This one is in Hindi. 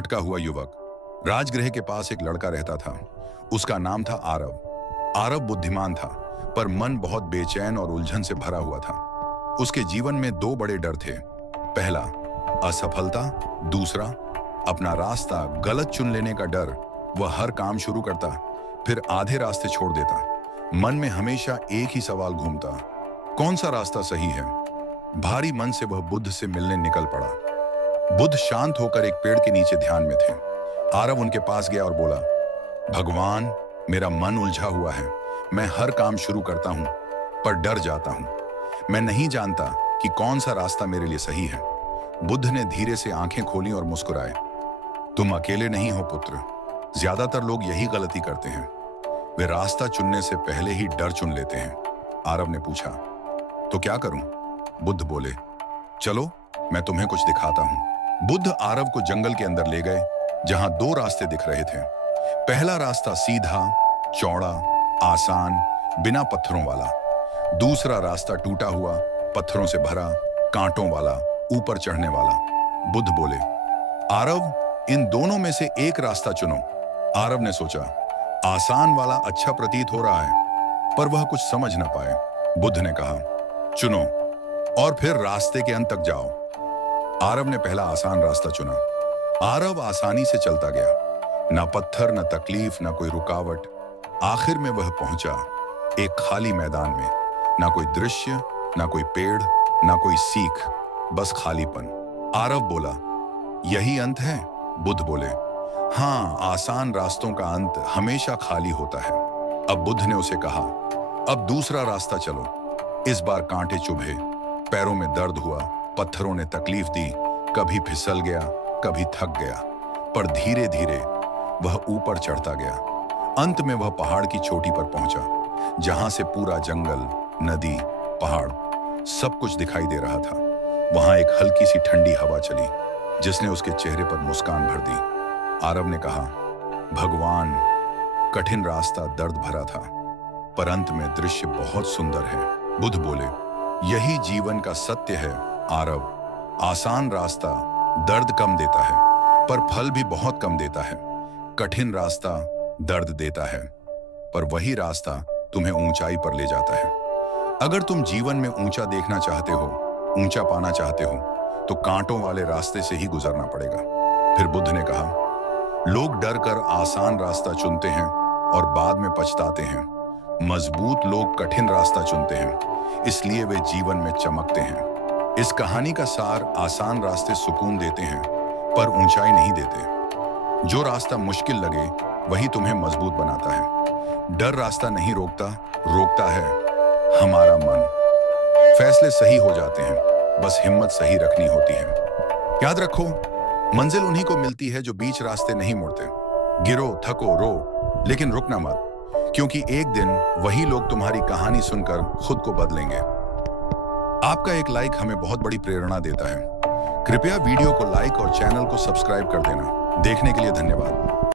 भटका हुआ युवक। राजगृह के पास एक लड़का रहता था। उसका नाम था आरव। आरव बुद्धिमान था, पर मन बहुत बेचैन और उलझन से भरा हुआ था। उसके जीवन में दो बड़े डर थे। पहला, असफलता। दूसरा, अपना रास्ता गलत चुन लेने का डर। वह हर काम शुरू करता, फिर आधे रास्ते छोड़ देता। मन में हमेशा एक ही सवाल घूमता, कौन सा रास्ता सही है। भारी मन से वह बुद्ध से मिलने निकल पड़ा। बुद्ध शांत होकर एक पेड़ के नीचे ध्यान में थे। आरव उनके पास गया और बोला, भगवान, मेरा मन उलझा हुआ है। मैं हर काम शुरू करता हूं, पर डर जाता हूं। मैं नहीं जानता कि कौन सा रास्ता मेरे लिए सही है। बुद्ध ने धीरे से आंखें खोली और मुस्कुराए। तुम अकेले नहीं हो पुत्र। ज्यादातर लोग यही गलती करते हैं। वे रास्ता चुनने से पहले ही डर चुन लेते हैं। आरव ने पूछा, तो क्या करूं? बुद्ध बोले, चलो मैं तुम्हें कुछ दिखाता हूं। बुद्ध आरव को जंगल के अंदर ले गए, जहां दो रास्ते दिख रहे थे। पहला रास्ता सीधा, चौड़ा, आसान, बिना पत्थरों वाला। दूसरा रास्ता टूटा हुआ, पत्थरों से भरा, कांटों वाला, ऊपर चढ़ने वाला। बुद्ध बोले, आरव, इन दोनों में से एक रास्ता चुनो। आरव ने सोचा, आसान वाला अच्छा प्रतीत हो रहा है, पर वह कुछ समझ न पाए। बुद्ध ने कहा, चुनो और फिर रास्ते के अंत तक जाओ। आरव ने पहला आसान रास्ता चुना। आरव आसानी से चलता गया, ना पत्थर, ना तकलीफ, ना कोई रुकावट। आखिर में वह पहुंचा एक खाली मैदान में। ना कोई दृश्य, ना कोई पेड़, ना कोई सीख, बस खालीपन। आरव बोला, यही अंत है? बुद्ध बोले, हाँ, आसान रास्तों का अंत हमेशा खाली होता है। अब बुद्ध ने उसे कहा, अब दूसरा रास्ता चलो। इस बार कांटे चुभे, पैरों में दर्द हुआ, पत्थरों ने तकलीफ दी, कभी फिसल गया, कभी थक गया, पर धीरे धीरे वह ऊपर चढ़ता गया। अंत में वह पहाड़ की चोटी पर पहुंचा, जहां से पूरा जंगल, नदी, पहाड़ सब कुछ दिखाई दे रहा था। वहां एक हल्की सी ठंडी हवा चली, जिसने उसके चेहरे पर मुस्कान भर दी। आरव ने कहा, भगवान, कठिन रास्ता दर्द भरा था, पर अंत में दृश्य बहुत सुंदर है। बुद्ध बोले, यही जीवन का सत्य है आरव। आसान रास्ता दर्द कम देता है, पर फल भी बहुत कम देता है। कठिन रास्ता दर्द देता है, पर वही रास्ता तुम्हें ऊंचाई पर ले जाता है। अगर तुम जीवन में ऊंचा देखना चाहते हो, ऊंचा पाना चाहते हो, तो कांटों वाले रास्ते से ही गुजरना पड़ेगा। फिर बुद्ध ने कहा, लोग डर कर आसान रास्ता चुनते हैं और बाद में पछताते हैं। मजबूत लोग कठिन रास्ता चुनते हैं, इसलिए वे जीवन में चमकते हैं। इस कहानी का सार, आसान रास्ते सुकून देते हैं, पर ऊंचाई नहीं देते। जो रास्ता मुश्किल लगे, वही तुम्हें मजबूत बनाता है। डर रास्ता नहीं रोकता, रोकता है हमारा मन। फैसले सही हो जाते हैं, बस हिम्मत सही रखनी होती है। याद रखो, मंजिल उन्हीं को मिलती है जो बीच रास्ते नहीं मुड़ते। गिरो, थको, रो, लेकिन रुकना मत, क्योंकि एक दिन वही लोग तुम्हारी कहानी सुनकर खुद को बदलेंगे। आपका एक लाइक हमें बहुत बड़ी प्रेरणा देता है। कृपया वीडियो को लाइक और चैनल को सब्सक्राइब कर देना। देखने के लिए धन्यवाद।